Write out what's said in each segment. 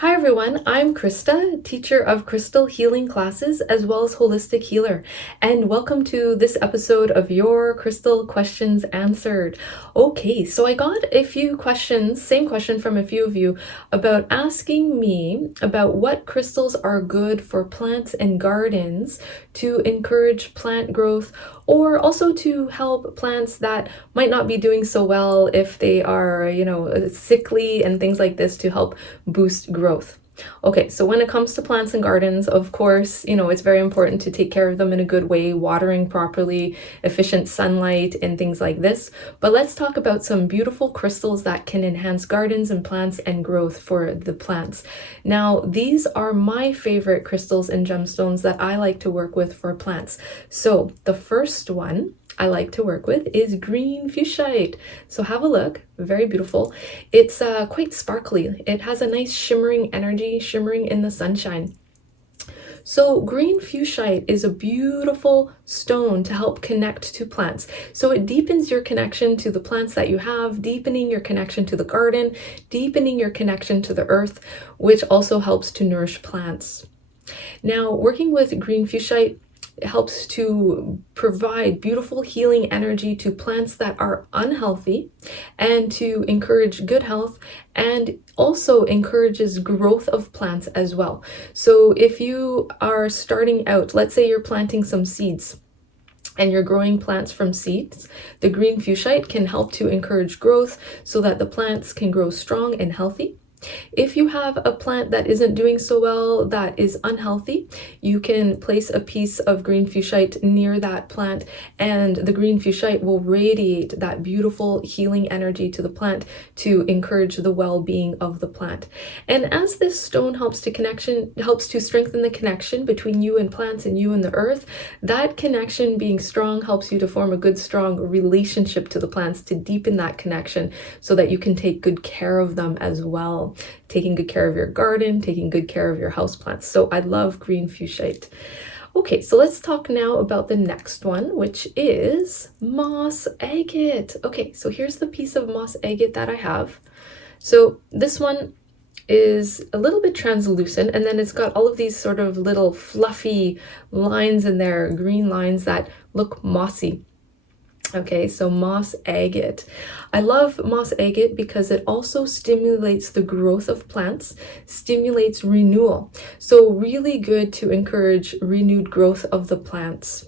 Hi everyone, I'm Christa, teacher of crystal healing classes as well as holistic healer, and welcome to this episode of Your Crystal Questions Answered. Okay, so I got a few questions, same question from a few of you, about asking me about what crystals are good for plants and gardens to encourage plant growth, or also to help plants that might not be doing so well if they are, sickly and things like this, to help boost growth. Okay, so when it comes to plants and gardens, of course, it's very important to take care of them in a good way, watering properly, efficient sunlight, and things like this. But let's talk about some beautiful crystals that can enhance gardens and plants and growth for the plants. Now, these are my favorite crystals and gemstones that I like to work with for plants. So the first one I like to work with is green fuchsite. So have a look, very beautiful. It's quite sparkly. It has a nice shimmering energy, shimmering in the sunshine. So green fuchsite is a beautiful stone to help connect to plants. So it deepens your connection to the plants that you have, deepening your connection to the garden, deepening your connection to the earth, which also helps to nourish plants. Now, working with green fuchsite helps to provide beautiful healing energy to plants that are unhealthy and to encourage good health, and also encourages growth of plants as well. So if you are starting out, let's say you're planting some seeds and you're growing plants from seeds, the green fuchsite can help to encourage growth so that the plants can grow strong and healthy. If you have a plant that isn't doing so well, that is unhealthy, you can place a piece of green fuchsite near that plant, and the green fuchsite will radiate that beautiful healing energy to the plant to encourage the well-being of the plant. And as this stone helps to strengthen the connection between you and plants and you and the earth, that connection being strong helps you to form a good, strong relationship to the plants, to deepen that connection so that you can take good care of them as well. Taking good care of your garden, taking good care of your houseplants. So I love green fuchsite. Okay, so let's talk now about the next one, which is moss agate. Okay, so here's the piece of moss agate that I have. So this one is a little bit translucent, and then it's got all of these sort of little fluffy lines in there, green lines that look mossy. Okay, so moss agate. I love moss agate because it also stimulates the growth of plants, stimulates renewal. So really good to encourage renewed growth of the plants,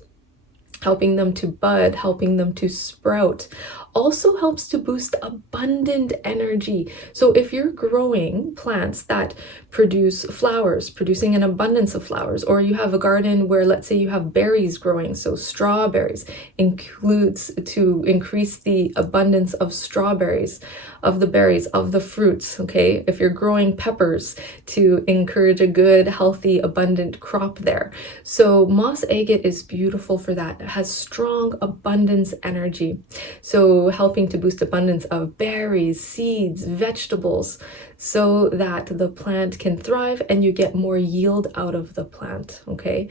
helping them to bud, helping them to sprout. Also helps to boost abundant energy. So if you're growing plants that produce flowers, producing an abundance of flowers, or you have a garden where, let's say, you have berries growing, so strawberries includes to increase the abundance of strawberries, of the berries, of the fruits, okay? If you're growing peppers, to encourage a good, healthy, abundant crop there. So moss agate is beautiful for that. It has strong abundance energy. So helping to boost abundance of berries, seeds, vegetables, so that the plant can thrive and you get more yield out of the plant, okay?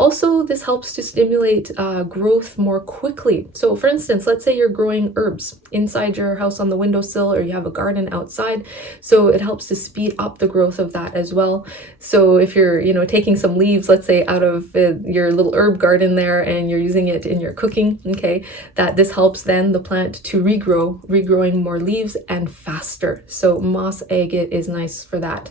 Also, this helps to stimulate growth more quickly. So for instance, let's say you're growing herbs inside your house on the windowsill, or you have a garden outside. So it helps to speed up the growth of that as well. So if you're, taking some leaves, let's say, out of your little herb garden there, and you're using it in your cooking, okay, that this helps then the plant to regrowing more leaves and faster. So moss agate is nice for that.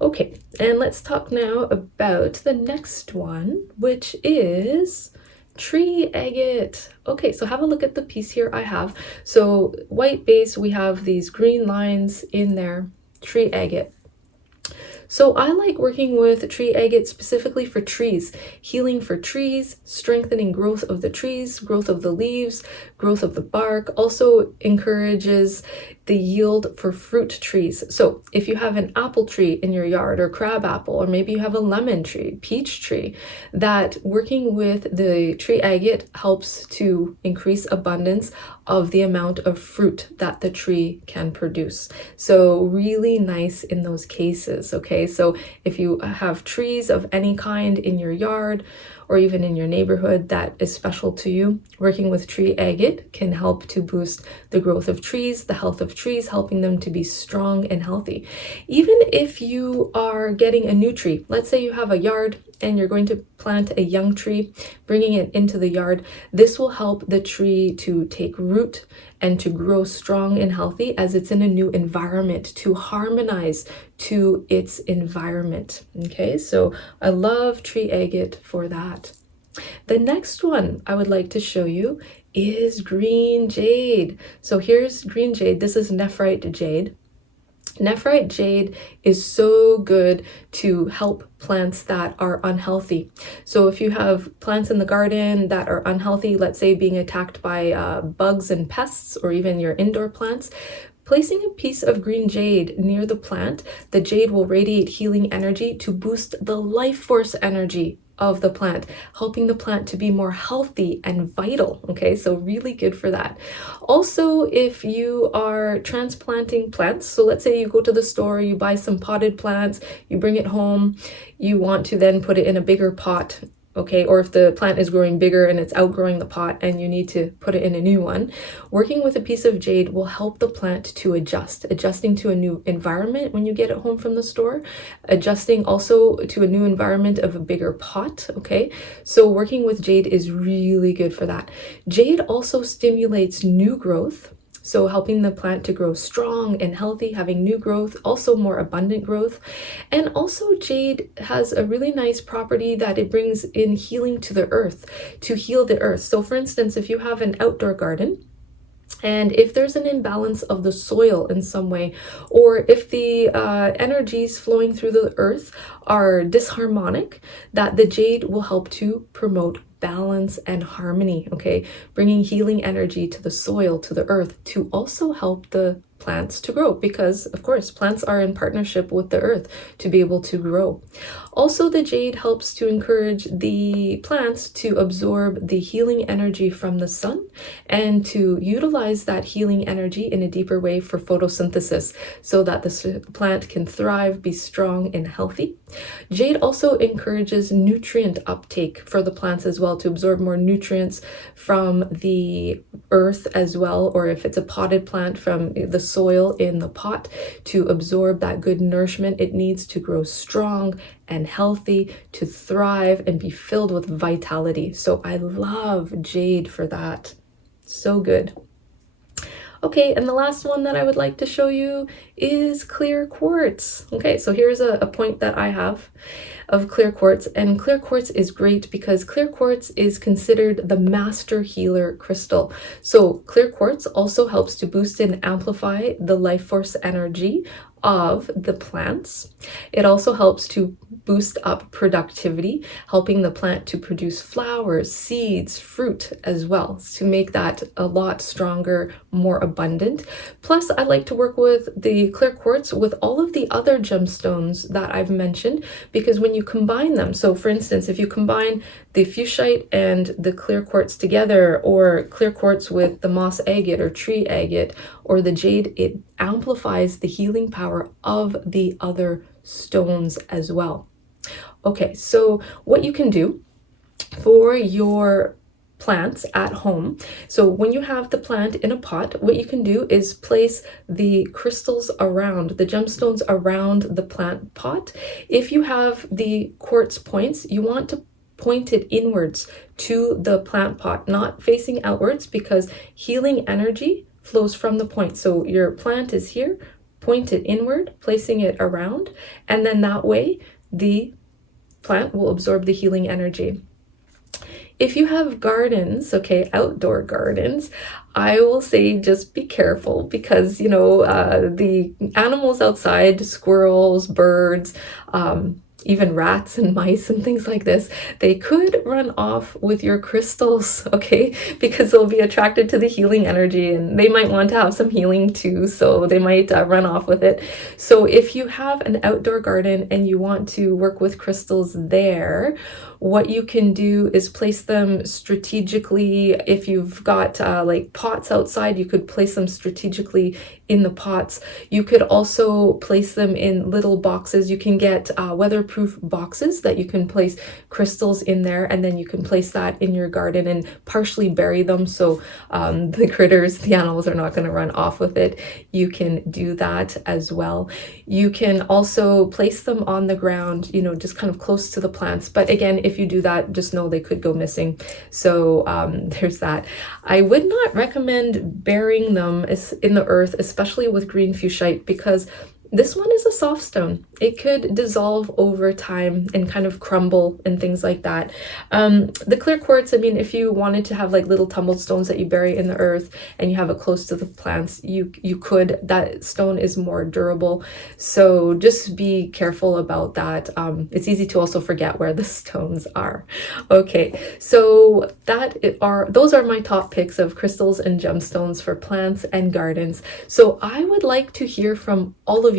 Okay, and let's talk now about the next one, which is tree agate. Okay, so have a look at the piece here I have. So white base, we have these green lines in there, tree agate. So I like working with tree agate specifically for trees, healing for trees, strengthening growth of the trees, growth of the leaves, growth of the bark. Also encourages the yield for fruit trees. So if you have an apple tree in your yard, or crab apple, or maybe you have a lemon tree, peach tree, that working with the tree agate helps to increase abundance of the amount of fruit that the tree can produce. So really nice in those cases, okay? So if you have trees of any kind in your yard, or even in your neighborhood that is special to you. Working with tree agate can help to boost the growth of trees, the health of trees, helping them to be strong and healthy. Even if you are getting a new tree, let's say you have a yard and you're going to plant a young tree, bringing it into the yard, this will help the tree to take root and to grow strong and healthy as it's in a new environment, to harmonize to its environment. Okay, so I love tree agate for that. The next one I would like to show you is green jade. So here's green jade. This is nephrite jade. Nephrite jade is so good to help plants that are unhealthy. So if you have plants in the garden that are unhealthy, let's say being attacked by bugs and pests, or even your indoor plants, placing a piece of green jade near the jade will radiate healing energy to boost the life force energy of the plant, helping the plant to be more healthy and vital. Okay, so really good for that. Also, if you are transplanting plants, so let's say you go to the store, you buy some potted plants, you bring it home, you want to then put it in a bigger pot. Okay, or if the plant is growing bigger and it's outgrowing the pot and you need to put it in a new one, working with a piece of jade will help the plant to adjusting to a new environment when you get it home from the store, adjusting also to a new environment of a bigger pot. Okay, so working with jade is really good for that. Jade also stimulates new growth. So helping the plant to grow strong and healthy, having new growth, also more abundant growth. And also jade has a really nice property that it brings in healing to the earth, to heal the earth. So for instance, if you have an outdoor garden, and if there's an imbalance of the soil in some way, or if the energies flowing through the earth are disharmonic, that the jade will help to promote balance and harmony, okay? Bringing healing energy to the soil, to the earth, to also help the plants to grow, because of course plants are in partnership with the earth to be able to grow. Also, the jade helps to encourage the plants to absorb the healing energy from the sun and to utilize that healing energy in a deeper way for photosynthesis so that the plant can thrive, be strong and healthy. Jade also encourages nutrient uptake for the plants as well, to absorb more nutrients from the earth as well, or if it's a potted plant, from the soil in the pot, to absorb that good nourishment it needs to grow strong and healthy, to thrive and be filled with vitality. So I love jade for that. So good. Okay, and the last one that I would like to show you is clear quartz. Okay, so here's a point that I have of clear quartz, and clear quartz is great because clear quartz is considered the master healer crystal. So clear quartz also helps to boost and amplify the life force energy of the plants. It also helps to boost up productivity, helping the plant to produce flowers, seeds, fruit as well, to make that a lot stronger, more abundant. Plus, I like to work with the clear quartz with all of the other gemstones that I've mentioned, because when you combine them, so for instance, if you combine the fuchsite and the clear quartz together, or clear quartz with the moss agate or tree agate or the jade, it amplifies the healing power of the other stones as well. Okay, so what you can do for your plants at home, so when you have the plant in a pot, what you can do is place the crystals around, the gemstones around the plant pot. If you have the quartz points, you want to point it inwards to the plant pot, not facing outwards, because healing energy flows from the point. So your plant is here, point it inward, placing it around, and then that way the plant will absorb the healing energy. If you have gardens, okay, outdoor gardens, I will say just be careful, because, you know, the animals outside, squirrels, birds, even rats and mice and things like this, they could run off with your crystals, okay, because they'll be attracted to the healing energy and they might want to have some healing too, so they might run off with it. So if you have an outdoor garden and you want to work with crystals there, what you can do is place them strategically. If you've got like pots outside, you could place them strategically in the pots. You could also place them in little boxes. You can get weatherproof boxes that you can place crystals in there, and then you can place that in your garden and partially bury them so the critters, the animals, are not going to run off with it. You can do that as well. You can also place them on the ground, you know, just kind of close to the plants. But again, if you do that, just know they could go missing. So there's that. I would not recommend burying them in the earth, especially with green fuchsite, because this one is a soft stone. It could dissolve over time and kind of crumble and things like that. The clear quartz, I mean, if you wanted to have like little tumbled stones that you bury in the earth and you have it close to the plants, you could. That stone is more durable. So just be careful about that. It's easy to also forget where the stones are. Okay, so those are my top picks of crystals and gemstones for plants and gardens. So I would like to hear from all of you.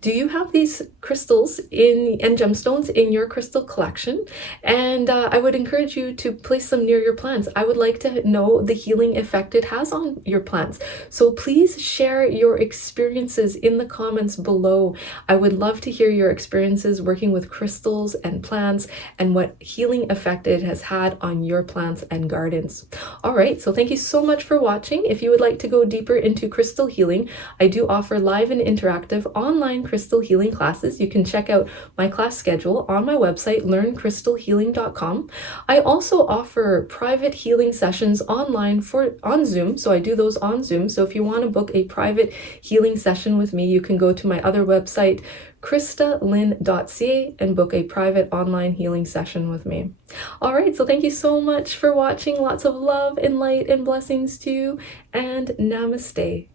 Do you have these crystals and gemstones in your crystal collection? And I would encourage you to place them near your plants. I would like to know the healing effect it has on your plants. So please share your experiences in the comments below. I would love to hear your experiences working with crystals and plants and what healing effect it has had on your plants and gardens. All right, so thank you so much for watching. If you would like to go deeper into crystal healing, I do offer live and interactive online crystal healing classes. You can check out my class schedule on my website, learncrystalhealing.com. I also offer private healing sessions online on Zoom. So I do those on Zoom. So if you want to book a private healing session with me, you can go to my other website, christalyn.ca, and book a private online healing session with me. All right, so thank you so much for watching. Lots of love and light and blessings to you, and namaste.